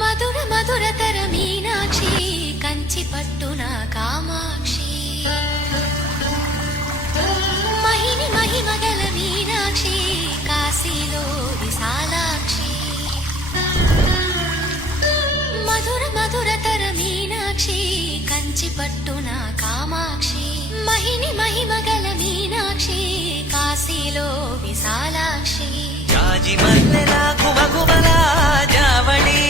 మధుర మధురతర మీనాక్షి కంచి పట్టున కామాక్షి మహిని మహిమగల మీనాక్షి కాశీలో విశాలాక్షి మధుర మధురతర మీనాక్షి కంచి పట్టున కామాక్షి మహిని మహిమగల మీనాక్షి కాశీలో విశాలాక్షి జాజి మల్లెల గుమగుమల జావళి